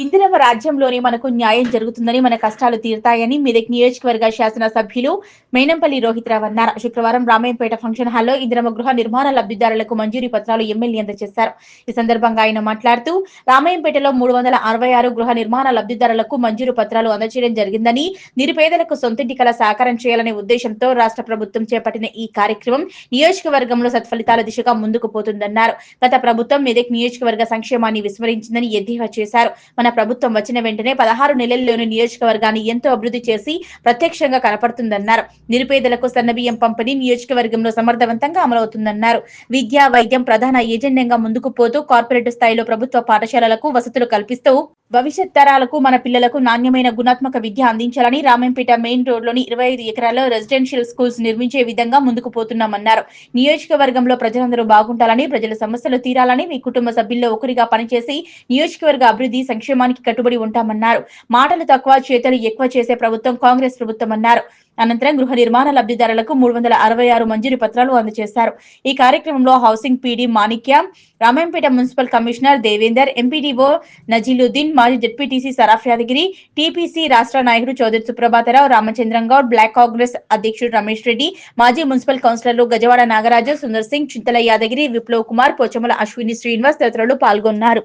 ఇందిరవ రాజ్యంలోనే మనకు న్యాయం జరుగుతుందని, మన కష్టాలు తీరుతాయని మెదక్ నియోజకవర్గ శాసన సభ్యులు మేనంపల్లి రోహిత్రావు అన్నారు. శుక్రవారం రామాయంపేట ఫంక్షన్ హాల్లో ఇందిరమ్మ గృహ నిర్మాణ లబ్ధిదారులకు మంజూరీ పత్రాలు ఎమ్మెల్యే అందజేశారు. ఈ సందర్భంగా ఆయన మాట్లాడుతూ రామాయంపేటలో 366 గృహ నిర్మాణ లబ్ధిదారులకు మంజూరు పత్రాలు అందజేయడం జరిగిందని, నిరుపేదలకు సొంతింటి కల సాకారం చేయాలనే ఉద్దేశంతో రాష్ట్ర ప్రభుత్వం చేపట్టిన ఈ కార్యక్రమం నియోజకవర్గంలో సత్ఫలితాల దిశగా ముందుకు పోతుందన్నారు. గత ప్రభుత్వం మెదక్ నియోజకవర్గ సంక్షేమాన్ని విస్మరించిందని ఎద్దేవా చేశారు. మన ప్రభుత్వం వచ్చిన వెంటనే 16 నెలల్లోని నియోజకవర్గాన్ని ఎంతో అభివృద్ధి చేసి ప్రత్యక్షంగా కనపడుతుందన్నారు. నిరుపేదలకు సన్నబియ్యం పంపిణీ నియోజకవర్గంలో సమర్థవంతంగా అమలవుతుందన్నారు. విద్య, వైద్యం ప్రధాన ఏజెండాగా ముందుకు పోతూ కార్పొరేట్ స్థాయిలో ప్రభుత్వ పాఠశాలలకు వసతులు కల్పిస్తూ భవిష్యత్ తరాలకు మన పిల్లలకు నాణ్యమైన గుణాత్మక విద్య అందించాలని రామాయంపేట మెయిన్ రోడ్లోని 25 ఎకరాల్లో రెసిడెన్షియల్ స్కూల్స్ నిర్మించే విధంగా ముందుకు పోతున్నామన్నారు. నియోజకవర్గంలో ప్రజలందరూ బాగుంటాలని, ప్రజల సమస్యలు తీరాలని, మీ కుటుంబ సభ్యుల్లో ఒకరిగా పనిచేసి నియోజకవర్గ అభివృద్ధి సంక్షేమానికి కట్టుబడి ఉంటామన్నారు. మాటలు తక్కువ చేతలు ఎక్కువ చేసే ప్రభుత్వం కాంగ్రెస్ ప్రభుత్వం అన్నారు. అనంతరం గృహ నిర్మాణ లబ్ధిదారులకు 366 మంజూరీ పత్రాలు అందజేశారు. ఈ కార్యక్రమంలో housing PD Manikya, Ramayampet municipal commissioner Devender, MPDO Najiluddin, మాజీ జెడ్పీటీసీ సరాఫ్ యాదగిరి, టీపీసీ రాష్ట్ర నాయకుడు చౌదరి సుప్రభాతరావు, రామచంద్రం గౌడ్, బ్లాక్ కాంగ్రెస్ అధ్యక్షుడు రమేష్ రెడ్డి, మాజీ మున్సిపల్ కౌన్సిలర్లు గజవాడ నాగరాజు, సుందర్ సింగ్, చింతల యాదగిరి, విప్లవ్ కుమార్, పోచమల అశ్విని శ్రీనివాస్ తదితరులు పాల్గొన్నారు.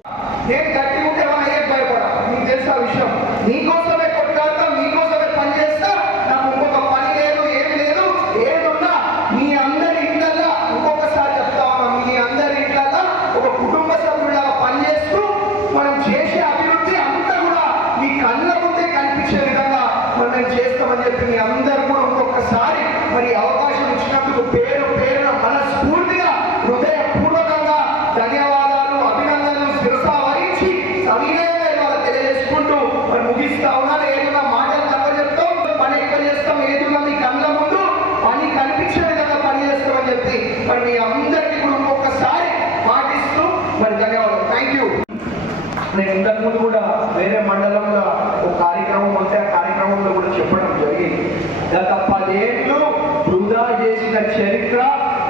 చేస్తామని చెప్పి మీ అందరూ కూడా ఇంకొకసారి మరి అవకాశం ఇచ్చినందుకు పేరు పేరున మనస్ఫూర్తిగా హృదయపూర్వకంగా ధన్యవాదాలు, అభినందనలు శిరసా వహించి సవినయంగా ఇవాళ తెలియజేసుకుంటూ మరి ముగిస్తా ఉన్నారు. ఏదైనా మాటలు తక్కువ చెప్తాం, పని ఎక్కువ చేస్తాం, ఏదైనా మీ కళ్ళ ముందు పని కనిపించే విధంగా పని చేస్తామని చెప్పి మరి మీ అందరికీ కూడా ఇంకొకసారి మాటిస్తూ మరి ధన్యవాదాలు. Thank you. నేను ఇంతకుముందు కూడా వేరే మండలంలో ఒక కార్యక్రమం ఉంటే ఆ కార్యక్రమంలో కూడా చెప్పడం జరిగింది. గత 10 ఏళ్ళు వృధా చేసిన చరిత్ర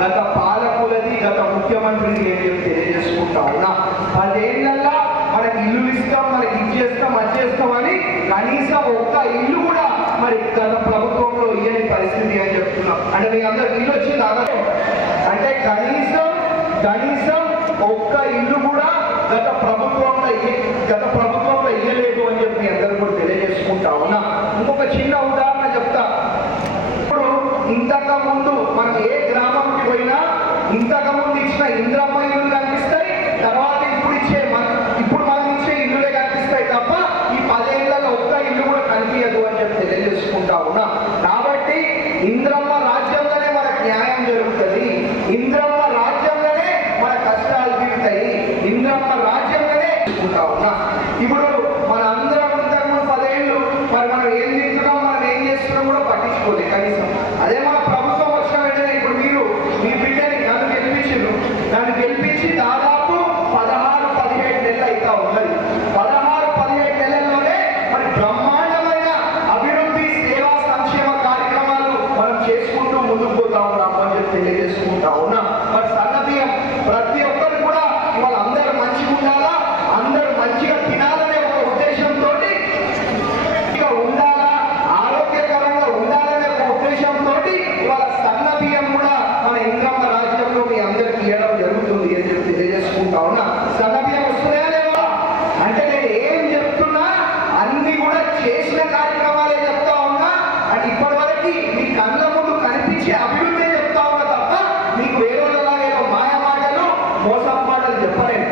గత పాలకులది, గత ముఖ్యమంత్రిని నేను తెలియజేసుకుంటా ఉన్నా. 10 ఏళ్ళల్లో మనకి ఇల్లు ఇస్తాం, మనకి ఇచ్చేస్తాం, వచ్చేస్తామని కనీసం ఒక్క ఇల్లు కూడా మరి గత ప్రభుత్వంలో ఇయ్యని పరిస్థితి అని చెప్తున్నాం. అంటే మీ అందరికి ఇల్లు వచ్చింది అంటే కనీసం ఒక్క ఇల్లు కూడా గత ప్రభుత్వంలో ఇయ్యలేదు అని చెప్పి అందరూ కూడా తెలియజేసుకుంటా ఉన్నా. ఇంకొక చిన్న ఉదాహరణ చెప్తా. ఇప్పుడు ఇంతకుముందు మనం ఏ గ్రామంకి పోయినా ఇంతకుముందు ఇచ్చిన ఇంద్రమ్మ ఇల్లు కనిపిస్తాయి, తర్వాత ఇప్పుడు మనం ఇచ్చే ఇల్లులే కనిపిస్తాయి తప్ప ఈ 10 ఏళ్లలో ఒక్క ఇల్లు కూడా కనిపించదు అని చెప్పి తెలియజేసుకుంటా ఉన్నా. కాబట్టి ఇంద్రమ్మ రాజ్యంలోనే మనకు న్యాయం జరుగుతుంది, ఇంద్రమ్మ రాజ్యంలోనే మన కష్టాలు తీరుతాయి, ఇంద్రమ్మ రాజ్యంలోనే ఉన్నా. ఇప్పుడు మన అందరం ఇంతకుముందు 10 ఏళ్ళు మరి మనం ఏం తింటున్నాం, మనం ఏం చేస్తున్నాం కూడా పట్టించుకోలేదు కనీసం. అదే మన ప్రభుత్వం వచ్చిన వెంటనే ఇప్పుడు మీరు మీ బిడ్డని నన్ను గెలిపించి దాదాపు 16-17 నెలలు అవుతా ఉన్నది. 16-17 నెలల్లోనే మరి బ్రహ్మాండమైన అభివృద్ధి, సేవా, సంక్షేమ కార్యక్రమాలు మనం చేసుకుంటూ ముందుకు పోతా ఉన్నాం అని చెప్పి తెలియజేసుకుంటా ఉన్నా. మరి సన్నబియ్యం ప్రతి ఒక్కరు కూడా ఇవాళ అందరూ మంచిగా ఉండాలా, అందరూ మంచిగా తినాలనే ఒక ఉద్దేశంతో ఉండాలా, ఆరోగ్యకరంగా ఉండాలనే ఒక ఉద్దేశంతో ఇవాళ సన్న బియ్యం కూడా మన ఇంద్రమ్మ రాజ్యంలో మీ అందరికి ఇవ్వడం జరుగుతుంది అని చెప్పి తెలియజేసుకుంటా ఉన్నా. సన్న బియ్యం వస్తున్నాయా లేవా అంటే నేను ఏం చెప్తున్నా అన్ని కూడా చేసిన కార్యక్రమాలే చెప్తా ఉన్నా. అంటే ఇప్పటి వరకు మీ కళ్ళ ముందు కనిపించే అభివృద్ధి చెప్తా ఉన్నా తప్ప మీకు వేరేలాగా మాయ మాటలు, మోసం మాటలు చెప్పలేను.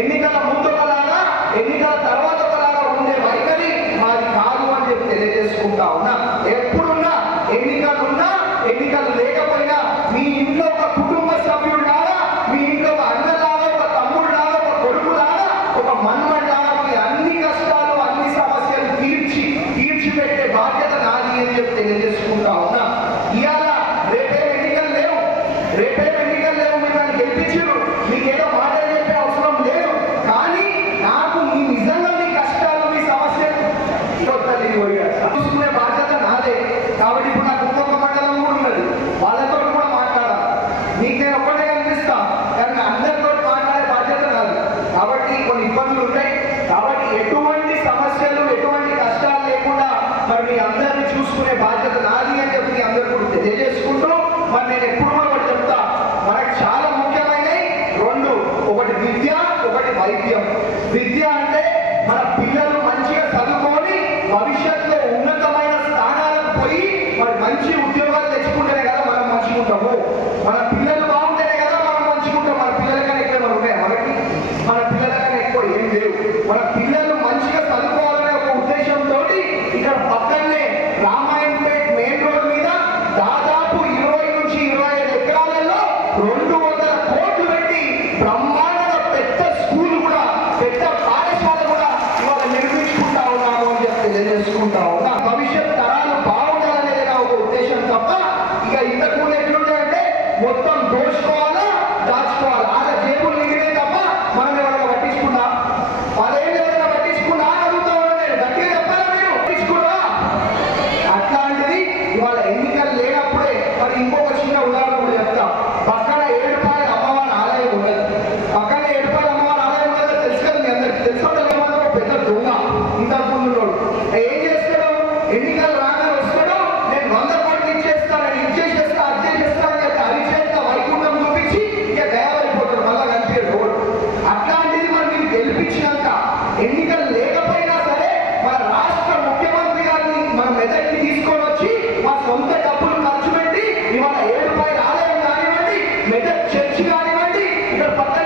ఎన్నికల ముందు ఒకలాగా, ఎన్నికల తర్వాత ఒకలాగా ఉండే వైఖరి మాది కాదు అని చెప్పి తెలియజేసుకుంటా ఉన్నా. ఎప్పుడున్నా ఎన్నికలున్నా ఎన్నికలు లేకపోయినా మీ ఇంట్లో ఒక కుటుంబ సభ్యుడిలాగా, మీ ఇంట్లో ఒక అన్నలాగా, ఒక తమ్ముడిలాగా, ఒక కొడుకులాగా, ఒక మన్మడిలాగా మీ అన్ని కష్టాలు, అన్ని సమస్యలు తీర్చిపెట్టే బాధ్యత నాది అని చెప్పి తెలియజేసుకుంటా ఉన్నా. ఇవాళ రేపేం ఎన్నికలు లేవు, మీరు నన్ను గెలిపించారు, మీకేదో మాటలు చెప్పే అవసరం లేదు. కానీ నాకు నిజంగా మీ కష్టాలు, మీ సమస్యలు చూసుకునే బాధ్యత నాదే. కాబట్టి ఇప్పుడు నాకు ఇంకొక మండలం కూడా ఉన్నది, వాళ్ళతో కూడా మాట్లాడాలి. మీకు నేను ఒక్కటే అనిపిస్తా, కానీ అందరితో మాట్లాడే బాధ్యత నాది. కాబట్టి కొన్ని ఇబ్బందులు ఉంటాయి. కాబట్టి ఎటువంటి చర్చి కానివ్వండి, ఇక్కడ పక్క